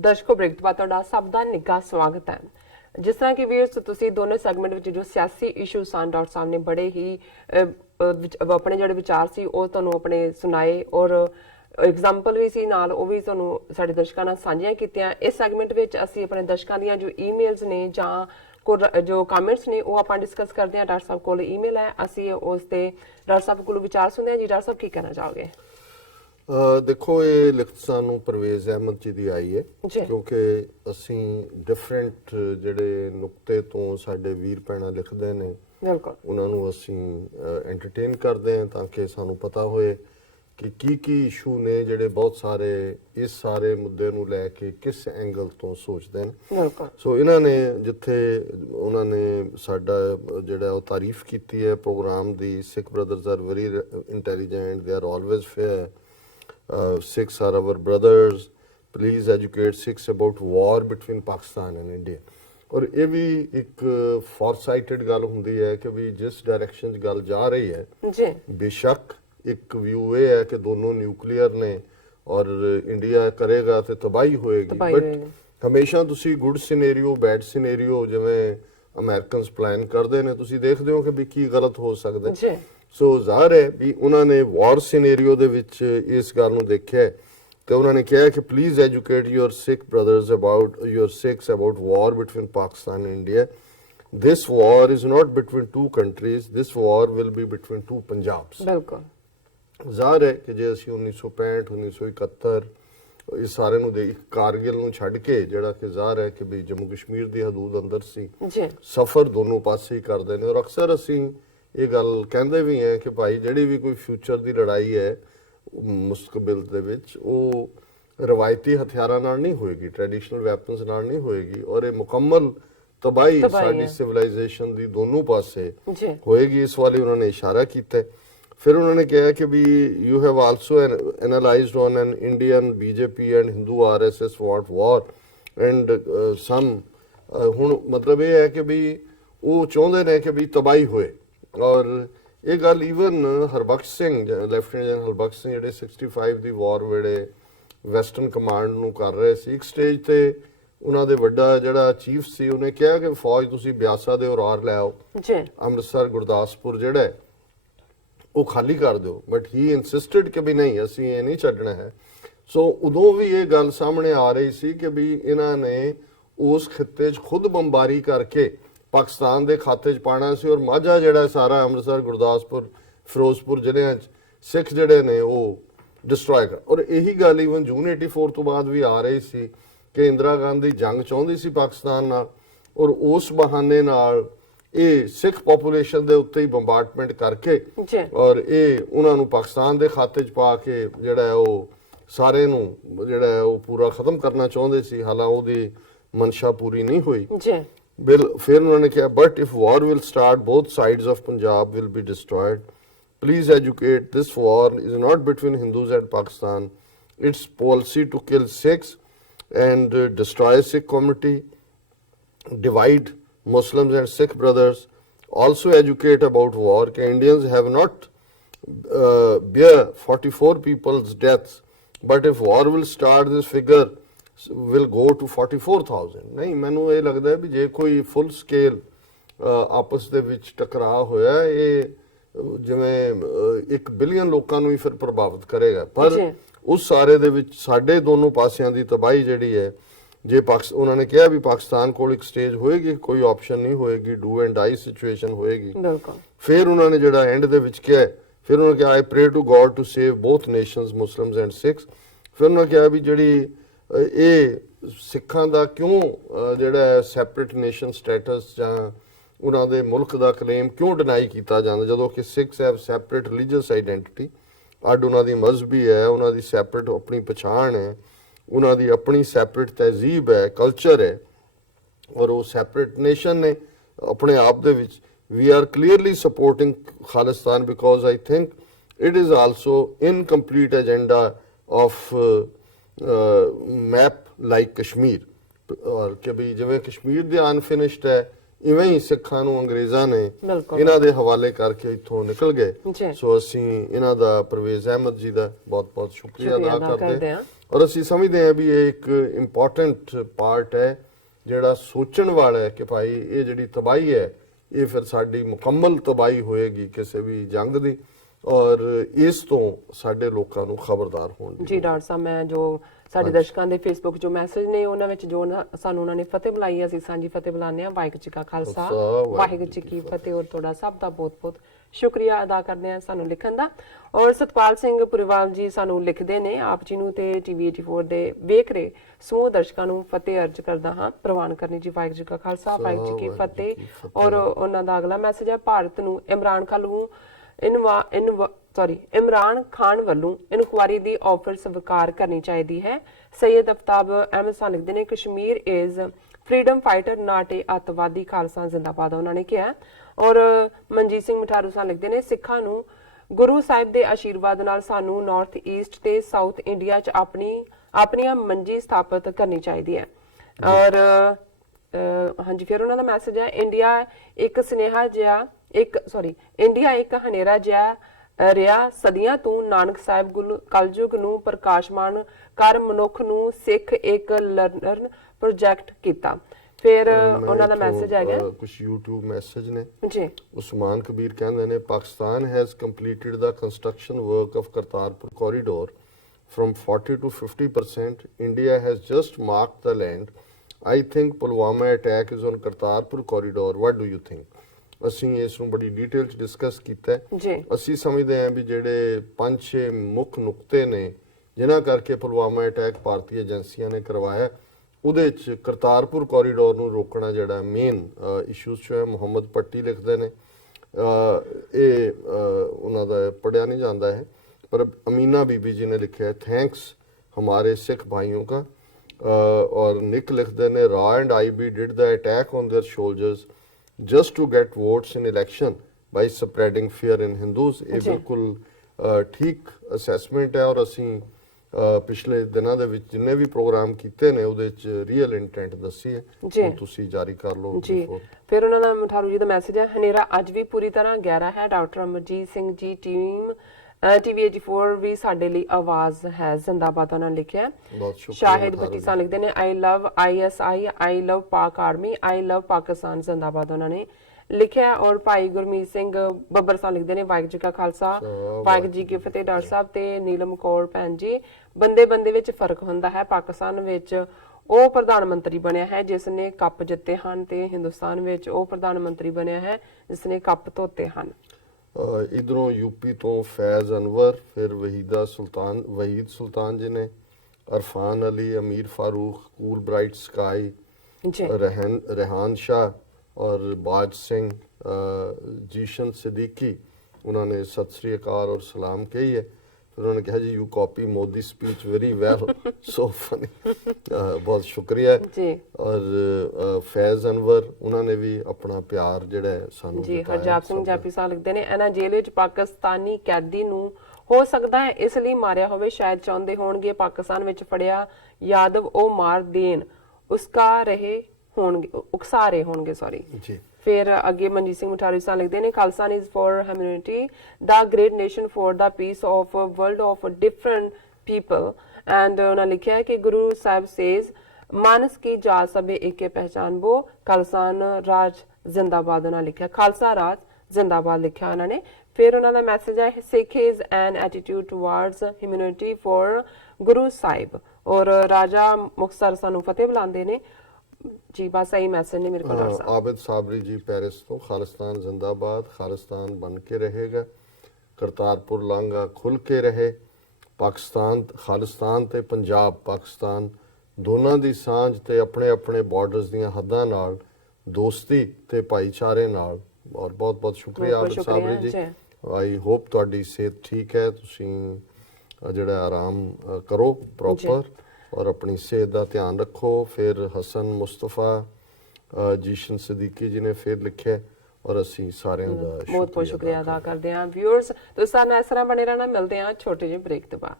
ਦਰਸ਼ਕੋ break ਤੋਂ ਬਾਅਦ ਤੁਹਾਡਾ ਸਭ ਦਾ ਨਿੱਘਾ ਸਵਾਗਤ ਹੈ। ਜਿਸ ਤਰ੍ਹਾਂ ਕਿ ਵੀਰਸ ਤੁਸੀਂ ਦੋਨੋਂ ਸੈਗਮੈਂਟ ਵਿੱਚ ਜੋ ਸਿਆਸੀ ਇਸ਼ੂ ਸਨ ਡਾਕਟਰ ਸਾਹਿਬ ਨੇ ਬੜੇ ਹੀ ਆਪਣੇ ਜਿਹੜੇ ਵਿਚਾਰ ਸੀ ਉਹ ਤੁਹਾਨੂੰ ਆਪਣੇ ਸੁਣਾਏ ਔਰ ਐਗਜ਼ਾਮਪਲ ਵੀ ਸੀ ਨਾਲ ਉਹ ਵੀ ਤੁਹਾਨੂੰ ਸਾਡੇ ਦਰਸ਼ਕਾਂ ਨਾਲ ਸਾਂਝੀਆਂ ਕੀਤੀਆਂ। ਇਸ ਸੈਗਮੈਂਟ ਵਿੱਚ ਅਸੀਂ ਆਪਣੇ ਦਰਸ਼ਕਾਂ ਦੀਆਂ ਜੋ ਈਮੇਲਸ ਨੇ ਜਾਂ ਜੋ ਕਮੈਂਟਸ ਨੇ ਉਹ ਆਪਾਂ ਡਿਸਕਸ ਕਰਦੇ ਹਾਂ। ਡਾਕਟਰ ਸਾਹਿਬ ਕੋਲ ਈਮੇਲ ਹੈ, ਅਸੀਂ ਉਸ ਤੇ ਡਾਕਟਰ ਸਾਹਿਬ ਕੋਲ ਵਿਚਾਰ ਸੁਣਦੇ ਹਾਂ। ਜੀ ਡਾਕਟਰ ਸਾਹਿਬ ਕੀ ਕਹਿਣਾ ਚਾਹੋਗੇ? देखो ये लिखत सानू परवेज़ अहमद जी दी आई है क्योंकि असी डिफरेंट जिहड़े नुक्ते तो साडे वीर भैणां लिखदे ने उन्हां नूं असी एंटरटेन करदे हां ताकि सानू पता होए कि की इशू ने जिहड़े बहुत सारे इस सारे मुद्दे नूं लैके किस एंगल तो सोचदे ने। सो इन्हां ने जिथे उन्हां ने साडा जिहड़ा ओह तारीफ कीती है प्रोग्राम दी, Sikh brothers are very intelligent, they are always fair, Sikhs are our brothers, please educate Sikhs about war between Pakistan and India। और ये भी एक फॉरसाइटेड गल हुंदी है कि भी जिस डायरेक्शन च गल जा रही है बेशक एक व्यू ये है कि दोनों न्यूक्लियर ने और इंडिया करेगा तो तबाही होएगी, बट हमेशा तुसी गुड सिनेरियो बैड सिनेरियो जिवें अमेरिकनस प्लान करते हैं तुसी देखते हो कि भी की गलत हो सकता है। सो ਜ਼ਾਹਰ ਹੈ ਵੀ ਉਹਨਾਂ ਨੇ ਵਾਰ ਸਿਨੈਰੀਓ ਦੇ ਵਿੱਚ ਇਸ ਗੱਲ ਨੂੰ ਦੇਖਿਆ ਤੇ ਉਹਨਾਂ ਨੇ ਕਿਹਾ ਕਿ please educate your Sikh brothers about your Sikhs about war between Pakistan and India. This war is not between two countries, this war will be between two Punjabs. ਬਿਲਕੁਲ ਜ਼ਾਹਰ ਹੈ ਕਿ ਜੇ ਅਸੀਂ 1965 1971 ਇਸ ਸਾਰੇ ਨੂੰ ਦੇ ਕਾਰਗਿਲ ਨੂੰ ਛੱਡ ਕੇ ਜਿਹੜਾ ਕਿ ਜ਼ਾਹਰ ਹੈ ਕਿ ਵੀ ਜੰਮੂ ਕਸ਼ਮੀਰ ਦੀ ਹਦੂਦ ਅੰਦਰ ਸੀ, ਸਫ਼ਰ ਦੋਨੋਂ ਪਾਸੇ ਹੀ ਕਰਦੇ ਨੇ ਔਰ ਅਕਸਰ ਅਸੀਂ ਇਹ ਗੱਲ ਕਹਿੰਦੇ ਵੀ ਹੈ ਕਿ ਭਾਈ ਜਿਹੜੀ ਵੀ ਕੋਈ ਫਿਊਚਰ ਦੀ ਲੜਾਈ ਹੈ ਮੁਸਤਕਬਲ ਦੇ ਵਿੱਚ ਉਹ ਰਵਾਇਤੀ ਹਥਿਆਰਾਂ ਨਾਲ ਨਹੀਂ ਹੋਏਗੀ, ਟ੍ਰੈਡੀਸ਼ਨਲ ਵੈਪਨਸ ਨਾਲ ਨਹੀਂ ਹੋਏਗੀ ਔਰ ਇਹ ਮੁਕੰਮਲ ਤਬਾਹੀ ਸਾਡੀ ਸਿਵਲਾਈਜੇਸ਼ਨ ਦੀ ਦੋਨੋਂ ਪਾਸੇ ਹੋਏਗੀ। ਇਸ ਵਾਲੀ ਉਹਨਾਂ ਨੇ ਇਸ਼ਾਰਾ ਕੀਤਾ। ਫਿਰ ਉਹਨਾਂ ਨੇ ਕਿਹਾ ਕਿ ਵੀ you have also analysed on an Indian BJP and Hindu RSS war and some ਹੁਣ ਮਤਲਬ ਇਹ ਹੈ ਕਿ ਵੀ ਉਹ ਚਾਹੁੰਦੇ ਨੇ ਕਿ ਵੀ ਤਬਾਹੀ ਹੋਏ ਔਰ ਇਹ ਗੱਲ even Harbakhsh Singh lieutenant general Harbakhsh Singh ਜਿਹੜੇ 65 ਦੀ ਵਾਰ ਵੇਲੇ ਵੈਸਟਰਨ ਕਮਾਂਡ ਨੂੰ ਕਰ ਰਹੇ ਸੀ, ਇੱਕ ਸਟੇਜ ਤੇ ਉਹਨਾਂ ਦੇ ਵੱਡਾ ਜਿਹੜਾ ਚੀਫ ਸੀ ਉਹਨੇ ਕਿਹਾ ਕਿ ਫੌਜ ਤੁਸੀਂ ਬਿਆਸਾ ਦੇ ਔਰਾਰ ਲੈ ਆਓ, ਅੰਮ੍ਰਿਤਸਰ ਗੁਰਦਾਸਪੁਰ ਜਿਹੜਾ ਉਹ ਖਾਲੀ ਕਰ ਦਿਓ, ਬਟ ਹੀ ਇਨਸਿਸਟਡ ਕਿ ਵੀ ਨਹੀਂ ਅਸੀਂ ਇਹ ਨਹੀਂ ਛੱਡਣਾ ਹੈ। ਸੋ ਉਦੋਂ ਵੀ ਇਹ ਗੱਲ ਸਾਹਮਣੇ ਆ ਰਹੀ ਸੀ ਕਿ ਵੀ ਇਹਨਾਂ ਨੇ ਉਸ ਖਿੱਤੇ 'ਚ ਖੁਦ ਬੰਬਾਰੀ ਕਰਕੇ ਪਾਕਿਸਤਾਨ ਦੇ ਖਾਤੇ 'ਚ ਪਾਣਾ ਸੀ ਔਰ ਮਾਝਾ ਜਿਹੜਾ ਸਾਰਾ ਅੰਮ੍ਰਿਤਸਰ ਗੁਰਦਾਸਪੁਰ ਫਿਰੋਜ਼ਪੁਰ ਜ਼ਿਲ੍ਹਿਆਂ 'ਚ ਸਿੱਖ ਜਿਹੜੇ ਨੇ ਉਹ ਡਿਸਟਰੋਏ ਕਰ। ਔਰ ਇਹੀ ਗੱਲ ਈਵਨ ਜੂਨ 84 ਤੋਂ ਬਾਅਦ ਵੀ ਆ ਰਹੀ ਸੀ ਕਿ ਇੰਦਰਾ ਗਾਂਧੀ ਜੰਗ ਚਾਹੁੰਦੀ ਸੀ ਪਾਕਿਸਤਾਨ ਨਾਲ ਔਰ ਉਸ ਬਹਾਨੇ ਨਾਲ ਇਹ ਸਿੱਖ ਪੋਪੂਲੇਸ਼ਨ ਦੇ ਉੱਤੇ ਹੀ ਬੰਬਾਰਡਮੈਂਟ ਕਰਕੇ ਔਰ ਇਹ ਉਹਨਾਂ ਨੂੰ ਪਾਕਿਸਤਾਨ ਦੇ ਖਾਤੇ 'ਚ ਪਾ ਕੇ ਜਿਹੜਾ ਉਹ ਸਾਰੇ ਨੂੰ ਜਿਹੜਾ ਉਹ ਪੂਰਾ ਖਤਮ ਕਰਨਾ ਚਾਹੁੰਦੇ ਸੀ, ਹਾਲਾਂਕਿ ਉਹਦੀ ਮਨਸ਼ਾ ਪੂਰੀ ਨਹੀਂ ਹੋਈ। फिर उन्होंने कहा but if war will start both sides of Punjab will be destroyed, please educate this war is not between Hindus and Pakistan, it's policy to kill Sikhs and destroy Sikh community, divide Muslims and Sikh brothers, also educate about war के Indians have not bear 44 people's deaths, but if war will start this figure will go to 44,000। ਨਹੀਂ ਮੈਨੂੰ ਇਹ ਲੱਗਦਾ ਵੀ ਜੇ ਕੋਈ ਫੁੱਲ scale ਆਪਸ ਦੇ ਵਿੱਚ ਟਕਰਾਅ ਹੋਇਆ ਇਹ ਜਿਵੇਂ 1 ਬਿਲੀਅਨ ਲੋਕਾਂ ਨੂੰ ਹੀ ਫਿਰ ਪ੍ਰਭਾਵਿਤ ਕਰੇਗਾ, ਪਰ ਉਸ ਸਾਰੇ ਦੇ ਵਿੱਚ ਸਾਡੇ ਦੋਨੋਂ ਪਾਸਿਆਂ ਦੀ ਤਬਾਹੀ ਜਿਹੜੀ ਹੈ ਜੇ ਉਹਨਾਂ ਨੇ ਕਿਹਾ ਵੀ ਪਾਕਿਸਤਾਨ ਕੋਲ ਇੱਕ ਸਟੇਜ ਹੋਏਗੀ, ਕੋਈ ਆਪਸ਼ਨ ਨਹੀਂ ਹੋਏਗੀ, ਡੂ ਐਂਡ ਡਾਈ ਸਿਚੁਏਸ਼ਨ ਹੋਏਗੀ। ਫਿਰ ਉਹਨਾਂ ਨੇ ਜਿਹੜਾ ਐਂਡ ਦੇ ਵਿੱਚ ਕਿਹਾ, ਫਿਰ ਉਹਨਾਂ ਨੇ ਕਿਹਾ I pray to God to save both nations Muslims and Sikhs. ਫਿਰ ਉਹਨਾਂ ਨੇ ਕਿਹਾ ਵੀ ਜਿਹੜੀ ਇਹ ਸਿੱਖਾਂ ਦਾ ਕਿਉਂ ਜਿਹੜਾ ਸੈਪਰੇਟ ਨੇਸ਼ਨ ਸਟੇਟਸ ਜਾਂ ਉਹਨਾਂ ਦੇ ਮੁਲਕ ਦਾ ਕਲੇਮ ਕਿਉਂ ਡਿਨਾਈ ਕੀਤਾ ਜਾਂਦਾ ਜਦੋਂ ਕਿ Sikhs have separate religious identity, ਅੱਡ ਉਹਨਾਂ ਦੀ ਮਜ਼ਹਬੀ ਹੈ, ਉਹਨਾਂ ਦੀ ਸੈਪਰੇਟ ਆਪਣੀ ਪਛਾਣ ਹੈ, ਉਹਨਾਂ ਦੀ ਆਪਣੀ ਸੈਪਰੇਟ ਤਹਿਜ਼ੀਬ ਹੈ, ਕਲਚਰ ਹੈ ਔਰ ਉਹ ਸੈਪਰੇਟ ਨੇਸ਼ਨ ਨੇ ਆਪਣੇ ਆਪ ਦੇ ਵਿੱਚ। We are clearly supporting Khalistan because I think it is also incomplete agenda of map like Kashmir ਔਰ ਕਿ ਵੀ ਜਿਵੇਂ ਕਸ਼ਮੀਰ ਦੇ ਅਨਫਿਨਿਸ਼ਡ ਹੈ ਇਵੇਂ ਹੀ ਸਿੱਖਾਂ ਨੂੰ ਅੰਗਰੇਜ਼ਾਂ ਨੇ ਇਹਨਾਂ ਦੇ ਹਵਾਲੇ ਕਰਕੇ ਇੱਥੋਂ ਨਿਕਲ ਗਏ। ਸੋ ਅਸੀਂ ਇਹਨਾਂ ਦਾ ਪਰਵੇਜ਼ ਅਹਿਮਦ ਜੀ ਦਾ ਬਹੁਤ ਬਹੁਤ ਸ਼ੁਕਰੀਆ ਅਦਾ ਕਰਦੇ ਹਾਂ ਔਰ ਅਸੀਂ ਸਮਝਦੇ ਹਾਂ ਵੀ ਇਹ ਇੱਕ ਇੰਪੋਰਟੈਂਟ ਪਾਰਟ ਹੈ ਜਿਹੜਾ ਸੋਚਣ ਵਾਲਾ ਹੈ ਕਿ ਭਾਈ ਇਹ ਜਿਹੜੀ ਤਬਾਹੀ ਹੈ ਇਹ ਫਿਰ ਸਾਡੀ ਮੁਕੰਮਲ ਤਬਾਹੀ ਹੋਏਗੀ ਕਿਸੇ ਵੀ ਜੰਗ ਦੀ ਔਰ ਇਸ ਤੋਂ ਸਾਡੇ ਲੋਕਾਂ ਨੂੰ ਖਬਰਦਾਰ ਹੋਣ ਦੀ। ਜੀ ਡਾਕਟਰ ਸਾਹਿਬ, ਮੈਂ ਜੋ ਸਾਡੇ ਦਰਸ਼ਕਾਂ ਦੇ ਫੇਸਬੁੱਕ ਜੋ ਮੈਸੇਜ ਨੇ ਉਹਨਾਂ ਵਿੱਚ ਜੋ ਸਾਨੂੰ ਉਹਨਾਂ ਨੇ ਫਤਿਹ ਬੁਲਾਈ, ਅਸੀਂ ਸਾਂਝੀ ਫਤਿਹ ਬੁਲਾਉਂਦੇ ਹਾਂ। ਵਾਹਿਗੁਰੂ ਜੀ ਕਾ ਖਾਲਸਾ, ਵਾਹਿਗੁਰੂ ਜੀ ਕੀ ਫਤਿਹ। ਔਰ ਤੁਹਾਡਾ ਸਭ ਦਾ ਬਹੁਤ ਬਹੁਤ ਸ਼ੁਕਰੀਆ ਅਦਾ ਕਰਦੇ ਹਾਂ ਸਾਨੂੰ ਲਿਖਣ ਦਾ। ਔਰ ਸਤਪਾਲ ਸਿੰਘ ਪੁਰੀਵਾਲ ਜੀ ਸਾਨੂੰ ਲਿਖਦੇ ਨੇ, ਆਪ ਜੀ ਨੂੰ ਤੇ ਟੀਵੀ 84 ਦੇ ਵੇਖ ਰਹੇ ਸਮੂਹ ਦਰਸ਼ਕਾਂ ਨੂੰ ਫਤਿਹ ਅਰਜ ਕਰਦਾ ਹਾਂ, ਪ੍ਰਵਾਨ ਕਰਨੀ ਜੀ। ਵਾਹਿਗੁਰੂ ਜੀ ਕਾ ਖਾਲਸਾ, ਵਾਹਿਗੁਰੂ ਜੀ ਕੀ ਫਤਿਹ। ਔਰ ਉਹਨਾਂ ਦਾ ਅਗਲਾ ਮੈਸੇਜ ਹੈ, ਭਾਰਤ ਨੂੰ ਇਮਰਾਨ ਖਾਨ ਵੱਲੋਂ ਇਨਕੁਆਰੀ ਦੀ ਆਫਰ ਸਵੀਕਾਰ ਕਰਨੀ ਚਾਹੀਦੀ ਹੈ। ਸੈਯਦ ਅਫਤਾਬ ਅਹਿਮਦ ਸਾਹਿਬ ਲਿਖਦੇ ਨੇ, ਕਸ਼ਮੀਰ ਇਜ਼ ਫਰੀडम फाइटर ਨਾਟ ਏ ਅੱਤਵਾਦੀ, ਖਾਲਸਾ ਜ਼ਿੰਦਾਬਾਦ ਉਹਨਾਂ ਨੇ ਕਿਹਾ। ਔਰ ਮਨਜੀਤ ਸਿੰਘ ਮਠਾਰੂ ਸਾਹਿਬ ਲਿਖਦੇ ਨੇ, ਸਿੱਖਾਂ ਨੂੰ ਗੁਰੂ ਸਾਹਿਬ ਦੇ ਆਸ਼ੀਰਵਾਦ ਨਾਲ ਸਾਨੂੰ ਨਾਰਥ ਈਸਟ ਤੇ ਸਾਊਥ ਇੰਡੀਆ 'ਚ ਆਪਣੀਆਂ ਮੰਜੀ ਸਥਾਪਿਤ ਕਰਨੀ ਚਾਹੀਦੀ ਹੈ। ਔਰ ਹਾਂਜੀ, ਫਿਰ ਉਹਨਾਂ ਦਾ ਮੈਸੇਜ ਹੈ, ਇੰਡੀਆ ਇੱਕ ਹਨੇਰਾ ਜਿਹਾ ਰਿਹਾ ਸਦੀਆਂ ਤੋਂ, ਨਾਨਕ ਸਾਹਿਬ ਕਲਯੁਗ ਨੂੰ ਪ੍ਰਕਾਸ਼ਮਾਨ ਕਰ ਮਨੁੱਖ ਨੂੰ ਸਿੱਖ ਇੱਕ ਲਰਨਰ ਪ੍ਰੋਜੈਕਟ ਕੀਤਾ। ਫਿਰ ਉਹਨਾਂ ਦਾ ਮੈਸੇਜ ਹੈਗਾ ਕੁਝ YouTube ਮੈਸੇਜ ਨੇ ਜੀ। ਉਸਮਾਨ ਕਬੀਰ ਕਹਿੰਦੇ ਨੇ, Pakistan has completed the construction work of Kartarpur corridor from 40 to 50%. India has just marked the land. I think Pulwama attack is on Kartarpur corridor. What do you think? ਅਸੀਂ ਇਸ ਨੂੰ ਬੜੀ ਡਿਟੇਲ ਚ ਡਿਸਕਸ ਕੀਤਾ ਹੈ। ਅਸੀਂ ਸਮਝਦੇ ਹਾਂ ਵੀ ਜਿਹੜੇ 5-6 ਮੁੱਖ ਨੁਕਤੇ ਨੇ ਜਿਨ੍ਹਾਂ ਕਰਕੇ ਪੁਲਵਾਮਾ ਅਟੈਕ ਭਾਰਤੀ ਏਜੰਸੀਆਂ ਨੇ ਕਰਵਾਇਆ, ਉਹਦੇ ਚ ਕਰਤਾਰਪੁਰ ਕੋਰੀਡੋਰ ਨੂੰ ਰੋਕਣਾ ਜਿਹੜਾ ਮੇਨ ਇਸ਼ੂਜ਼ ਚ ਹੈ। ਮੁਹੰਮਦ ਪੱਟੀ ਲਿਖਦੇ ਨੇ, ਇਹ ਉਹਨਾਂ ਦਾ ਪੜਿਆ ਨਹੀਂ ਜਾਂਦਾ ਹੈ पर अमीना बीबी जी ने लिखा है, थैंक्स हमारे सिख भाइयों का। और निक लिखते ने, रॉ and IB did the attack on their soldiers just to get votes in election by spreading fear in Hindus. ये बिल्कुल ठीक असैसमेंट है और असी पिछले दिनों ਦੇ ਵਿੱਚ ਜਿੰਨੇ ਵੀ ਪ੍ਰੋਗਰਾਮ ਕੀਤੇ ਨੇ ਉਹਦੇ ਵਿੱਚ ਰੀਅਲ ਇੰਟੈਂਟ ਦੱਸੀ ਹੈ, ਉਹ ਤੁਸੀਂ ਜਾਰੀ ਕਰ ਲਓ ਜੀ। ਫਿਰ ਉਹਨਾਂ ਦਾ ਮਠਾਰੂ ਜੀ ਦਾ ਮੈਸੇਜ ਹੈ, ਹਨੇਰਾ ਅੱਜ ਵੀ ਪੂਰੀ ਤਰ੍ਹਾਂ ਗਹਿਰਾ ਹੈ। Doctor Amarjit Singh ji team TV 84 ਵੀ ਸਾਡੇ ਲਈ ਆਵਾਜ਼ ਹੈ, ਜ਼ਿੰਦਾਬਾਦ ਉਹਨਾਂ ਨੇ ਲਿਖਿਆ। ਸ਼ਾਹਿਦ ਭੱਟੀ ਸਾਹਿਬ ਲਿਖਦੇ ਨੇ, I love ISI, I love ਪਾਕ ਆਰਮੀ, I love ਪਾਕਿਸਤਾਨ, ਜ਼ਿੰਦਾਬਾਦ ਉਹਨਾਂ ਨੇ ਲਿਖਿਆ। ਔਰ ਭਾਈ ਗੁਰਮੀਤ ਸਿੰਘ ਬੱਬਰ ਸਾਹਿਬ ਲਿਖਦੇ ਨੇ, ਵਾਹਿਗੁਰੂ ਜੀ ਕਾ ਖਾਲਸਾ, ਵਾਹਿਗੁਰੂ ਜੀ ਕੀ ਫਤਿਹ। ਡਾਕਟਰ ਸਾਹਿਬ ਤੇ ਨੀਲਮ ਕੌਰ ਭੈਣ ਜੀ, ਬੰਦੇ ਵਿੱਚ ਫਰਕ ਹੁੰਦਾ ਹੈ। ਪਾਕਿਸਤਾਨ ਵਿੱਚ ਉਹ ਪ੍ਰਧਾਨ ਮੰਤਰੀ ਬਣਿਆ ਹੈ ਜਿਸ ਨੇ ਕੱਪ ਜਿੱਤੇ ਹਨ ਤੇ ਹਿੰਦੁਸਤਾਨ ਵਿੱਚ ਉਹ ਪ੍ਰਧਾਨ ਮੰਤਰੀ ਬਣਿਆ ਹੈ ਜਿਸ ਨੇ ਕੱਪ ਧੋਤੇ ਹਨ। इधरों यूपी तो फैज़ अनवर, फिर वहीद सुल्तान जी ने, अरफान अली, अमीर Farooq, cool bright sky, Rehan Shah और बाज सिंह, जीशन सिद्दीकी, उन्होंने सत श्री अकाल और सलाम कही है। फिर उन्होंने कहा जी, you copy Modi speech very well, so funny, बहुत शुक्रिया जी। और फैज़ अनवर उन्होंने भी अपना प्यार जिहड़ा है सानू जी। हरजाप सिंह जापी साहब लिखते हैं, इन्हां जेल विच पाकिस्तानी कैदी नूं हो सकदा है इस लई मारिया होवे, शायद चाहुंदे होणगे पाकिस्तान विच फड़िया यादव ओ मार देण, उकसा रहे होणगे सॉरी जी। फिर अगे मनजीत सिंह मठारू साहब लिखते हैं, Khalsa is for humanity, the great nation for the peace of world of different people. And उन्होंने लिखा है कि गुरु साहब सेज, मानस की जात सबे एक पहचान वो, खालसान राज जिंदाबाद। उन्होंने लिखा खालसा राज जिंदाबाद लिखा उन्होंने। फिर उन्होंने मैसेज है, Sikh is an attitude towards humanity for Guru Sahib. और राजा मुख्तार सानू फतेह बुलाते ने जी। बस यही मैसेज ने मेरे को। आबिद साबरी जी पेरिस तो, खालिस्तान जिंदाबाद, खालिस्तान बन के रहेगा, करतारपुर लांघा खुल के रहे, पाकिस्तान खालिस्तान ते पंजाब पाकिस्तान दोनों की सांझ ते अपने अपने बॉर्डर्स दीयां हद्दां नाल दोस्ती ते भाईचारे नाल। और बहुत बहुत शुक्रिया आबिद साबरी जी। आई होप तुहाडी सेहत ठीक है, तुसीं जिहड़ा आराम करो प्रॉपर और अपनी सेहत का ध्यान रखो। फिर हसन मुस्तफा जीशन सिद्दीकी जी ने फिर लिखे और असी सारे बहुत बहुत शुक्रिया अदा करते हैं। व्यूअर्स तो इस तरह बने रहना, मिलते हैं छोटे जे ब्रेक के बाद।